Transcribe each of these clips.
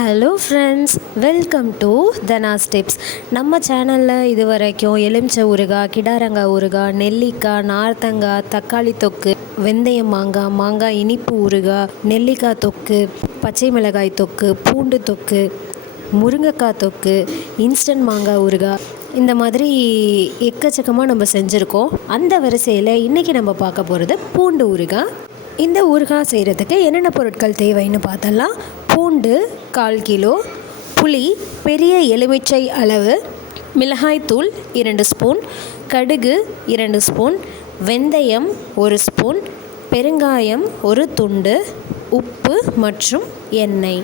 Hello friends welcome to Dhana steps நம்ம சேனலில் இது வரைக்கும் எலுமிச்சை ஊறுகாய் கிடாரங்காய் ஊறுகாய் நெல்லிக்காய் நார்த்தங்காய் தக்காளி தொக்கு வெந்தயம் மாங்காய் மாங்காய் இனிப்பு ஊறுகாய் நெல்லிக்காய் தொக்கு பச்சை மிளகாய் தொக்கு பூண்டு தொக்கு முருங்கைக்காய் தொக்கு இன்ஸ்டன்ட் மாங்காய் ஊறுகாய் இந்த மாதிரி எக்கச்சக்கமாக நம்ம செஞ்சுருக்கோம். அந்த வரிசையில் இன்றைக்கி நம்ம பார்க்க போகிறது பூண்டு ஊறுகாய் இந்த ஊறுகாய் செய்கிறதுக்கு என்னென்ன பொருட்கள் தேவைன்னு பார்த்தலாம். பூண்டு கால் கிலோ புளி பெரிய எலுமிச்சை அளவு மிளகாய்த்தூள் இரண்டு ஸ்பூன் கடுகு இரண்டு ஸ்பூன் வெந்தயம் ஒரு ஸ்பூன் பெருங்காயம் ஒரு துண்டு உப்பு மற்றும் எண்ணெய்.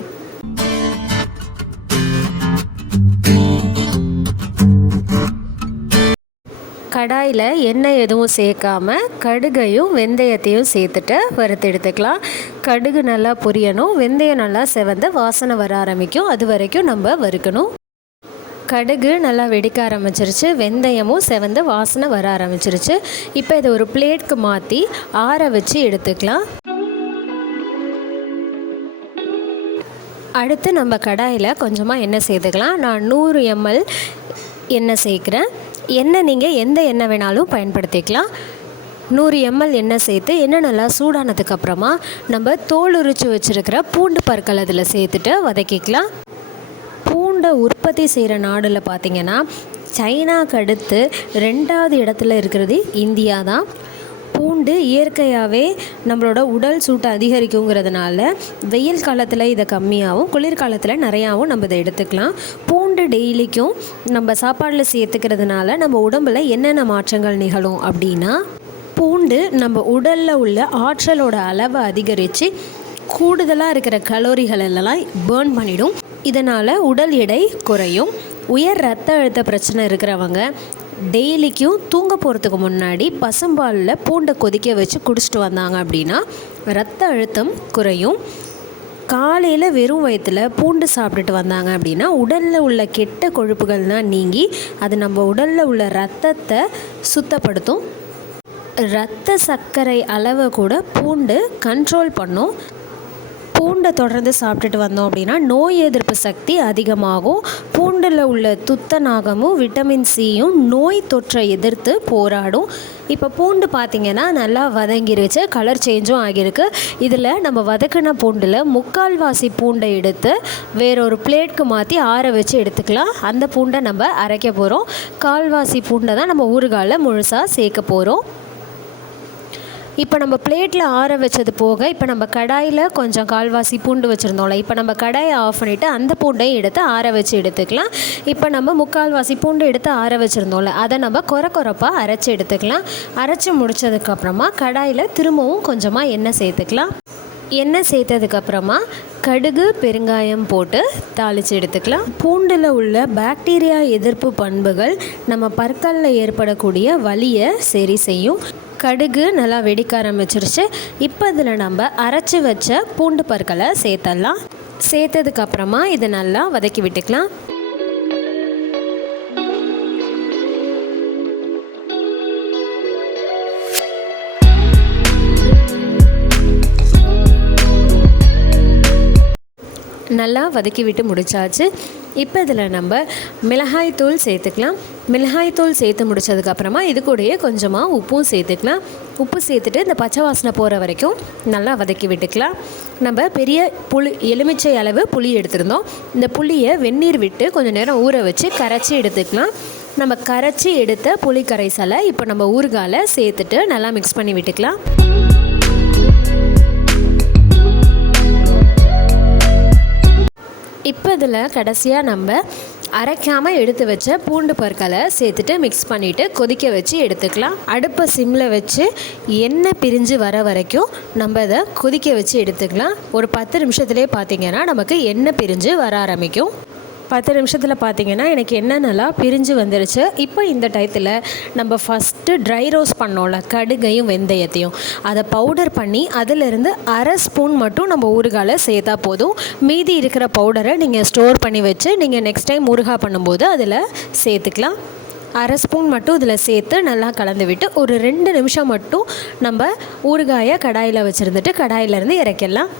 கடாயில் எண்ணெய் எதுவும் சேர்க்காம கடுகையும் வெந்தயத்தையும் சேர்த்துட்டு வறுத்து எடுத்துக்கலாம். கடுகு நல்லா பொரியணும். வெந்தயம் நல்லா செவந்து வாசனை வர ஆரம்பிக்கும். அது வரைக்கும் நம்ம வறுக்கணும். கடுகு நல்லா வெடிக்க ஆரம்பிச்சிருச்சு. வெந்தயமும் செவந்து வாசனை வர ஆரம்பிச்சிருச்சு. இப்போ இதை ஒரு பிளேட்க்கு மாற்றி ஆற வச்சு எடுத்துக்கலாம். அடுத்து நம்ம கடாயில் கொஞ்சமாக எண்ணெய் சேர்த்துக்கலாம். நான் நூறு எம்எல் எண்ணெய் சேர்க்குறேன். எண்ணெய் நீங்கள் எந்த எண்ணெய் வேணாலும் பயன்படுத்திக்கலாம். நூறு எம்எல் எண்ணெய் சேர்த்து எண்ணெய் நல்லா சூடானதுக்கப்புறமா நம்ம தோல் உரித்து வச்சுருக்கிற பூண்டு பற்கள் அதில் சேர்த்துட்டு வதக்கிக்கலாம். பூண்டை உற்பத்தி செய்கிற நாடில் பார்த்திங்கன்னா சைனாக்கு அடுத்து ரெண்டாவது இடத்துல இருக்கிறது இந்தியா தான். பூண்டு இயற்கையாகவே நம்மளோட உடல் சூட்டை அதிகரிக்குங்கிறதுனால வெயில் காலத்தில் இதை கம்மியாகவும் குளிர்காலத்தில் நிறையாவும் நம்ம இதை எடுத்துக்கலாம். பூண்டு டெய்லிக்கும் நம்ம சாப்பாடில் சேர்த்துக்கிறதுனால நம்ம உடம்பில் என்னென்ன மாற்றங்கள் நிகழும் அப்படின்னா பூண்டு நம்ம உடலில் உள்ள ஆற்றலோட அளவை அதிகரித்து கூடுதலாக இருக்கிற கலோரிகள் எல்லாம் பேர்ன் பண்ணிடும். இதனால் உடல் எடை குறையும். உயர் ரத்த அழுத்த பிரச்சனை இருக்கிறவங்க டெய்லிக்கும் தூங்க போகிறதுக்கு முன்னாடி பசும்பாலில் பூண்டை கொதிக்க வச்சு குடிச்சிட்டு வந்தாங்க அப்படின்னா ரத்த அழுத்தம் குறையும். காலையில் வெறும் வயிற்றில் பூண்டு சாப்பிட்டுட்டு வந்தாங்க அப்படின்னா உடலில் உள்ள கெட்ட கொழுப்புகள்லாம் நீங்கி அது நம்ம உடலில் உள்ள ரத்தத்தை சுத்தப்படுத்தும். இரத்த சர்க்கரை அளவை கூட பூண்டு கண்ட்ரோல் பண்ணும். பூண்டை தொடர்ந்து சாப்பிட்டுட்டு வந்தோம் அப்படின்னா நோய் எதிர்ப்பு சக்தி அதிகமாகும். பூண்டில் உள்ள துத்தநாகமும் விட்டமின் சியும் நோய் தொற்றை எதிர்த்து போராடும். இப்போ பூண்டு பார்த்திங்கன்னா நல்லா வதங்கிருச்சு கலர் சேஞ்சும் ஆகியிருக்கு. இதில் நம்ம வதக்கின பூண்டில் முக்கால்வாசி பூண்டை எடுத்து வேறொரு பிளேட்க்கு மாற்றி ஆற வச்சு எடுத்துக்கலாம். அந்த பூண்டை நம்ம அரைக்க போகிறோம் கால்வாசி பூண்டை தான் நம்ம ஊறுகாலில் முழுசாக சேர்க்க போகிறோம் இப்போ நம்ம பிளேட்டில் ஆற வச்சது போக இப்போ நம்ம கடாயில் கொஞ்சம் கால்வாசி பூண்டு வச்சுருந்தோம்ல இப்போ நம்ம கடாயை ஆஃப் பண்ணிவிட்டு அந்த பூண்டையும் எடுத்து ஆற வச்சு எடுத்துக்கலாம். இப்போ நம்ம முக்கால்வாசி பூண்டு எடுத்து ஆற வச்சுருந்தோம்ல அதை நம்ம குறை குறைப்பாக அரைச்சி எடுத்துக்கலாம். அரைச்சி முடித்ததுக்கப்புறமா கடாயில் திரும்பவும் கொஞ்சமாக எண்ணெய் சேர்த்துக்கலாம். எண்ணெய் சேர்த்ததுக்கப்புறமா கடுகு பெருங்காயம் போட்டு தாளித்து எடுத்துக்கலாம். பூண்டில் உள்ள பாக்டீரியா எதிர்ப்பு பண்புகள் நம்ம பற்களில் ஏற்படக்கூடிய வலியை சரி செய்யும். கடுகு நல்லா வெடிக்க ஆரம்பிச்சிருச்சு. இப்போ இதில் நம்ம அரைச்சி வச்ச பூண்டு பற்களை சேர்த்தலாம் சேர்த்ததுக்கப்புறமா இதை நல்லா வதக்கி விட்டுக்கலாம். நல்லா வதக்கி விட்டு முடிச்சாச்சு. இப்போ இதில் நம்ம மிளகாய் தூள் சேர்த்துக்கலாம். மிளகாய் தூள் சேர்த்து முடித்ததுக்கப்புறமா இது கூடயே கொஞ்சமாக உப்பும் சேர்த்துக்கலாம். உப்பு சேர்த்துட்டு இந்த பச்சை வாசனை போகிற வரைக்கும் நல்லா வதக்கி விட்டுக்கலாம். நம்ம பெரிய புளி எலுமிச்சை அளவு புளி எடுத்திருந்தோம். இந்த புளியை வெந்நீர் விட்டு கொஞ்சம் நேரம் ஊற வச்சு கரைச்சி எடுத்துக்கலாம். நம்ம கரைச்சி எடுத்த புளி கரைசலை இப்போ நம்ம ஊறுகால சேர்த்துட்டு நல்லா மிக்ஸ் பண்ணி விட்டுக்கலாம். இப்போ இதில் கடைசியாக நம்ம அரைக்காமல் எடுத்து வச்ச பூண்டு பற்களை சேர்த்துட்டு மிக்ஸ் பண்ணிவிட்டு கொதிக்க வச்சு எடுத்துக்கலாம். அடுப்பை சிம்மில் வச்சு எண்ணெய் பிரிஞ்சு வர வரைக்கும் நம்ம இதை கொதிக்க வச்சு எடுத்துக்கலாம். ஒரு பத்து நிமிஷத்துலேயே பார்த்திங்கன்னா நமக்கு எண்ணெய் பிரிஞ்சு வர ஆரம்பிக்கும். பத்து நிமிஷத்தில் பார்த்தீங்கன்னா எனக்கு என்னென்னலாம் பிரிஞ்சு வந்துருச்சு. இப்போ இந்த டயத்தில் நம்ம ஃபஸ்ட்டு ட்ரை ரோஸ்ட் பண்ணோம்ல கடுகையும் வெந்தயத்தையும். அதை பவுடர் பண்ணி அதிலிருந்து அரை ஸ்பூன் மட்டும் நம்ம ஊறுகாயில் சேர்த்தா போதும். மீதி இருக்கிற பவுடரை நீங்கள் ஸ்டோர் பண்ணி வச்சு நீங்கள் நெக்ஸ்ட் டைம் ஊறுகாய் பண்ணும்போது அதில் சேர்த்துக்கலாம். அரை ஸ்பூன் மட்டும் இதில் சேர்த்து நல்லா கலந்து விட்டு ஒரு ரெண்டு நிமிஷம் மட்டும் நம்ம ஊறுகாயை கடாயில் வச்சுருந்துட்டு கடாயிலேருந்து இறக்கிடலாம்.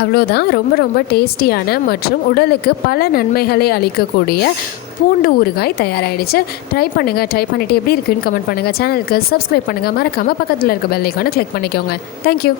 அவ்வளோதான். ரொம்ப ரொம்ப டேஸ்டியான மற்றும் உடலுக்கு பல நன்மைகளை அளிக்கக்கூடிய பூண்டு ஊறுகாய் தயாராகிடுச்சு ட்ரை பண்ணுங்கள் ட்ரை பண்ணிவிட்டு எப்படி இருக்குன்னு கமெண்ட் பண்ணுங்கள் சேனலுக்கு சப்ஸ்கிரைப் பண்ணுங்கள் மறக்காமல் பக்கத்தில் இருக்க பெல்லைக்கான கிளிக் பண்ணிக்கோங்க. தேங்க்யூ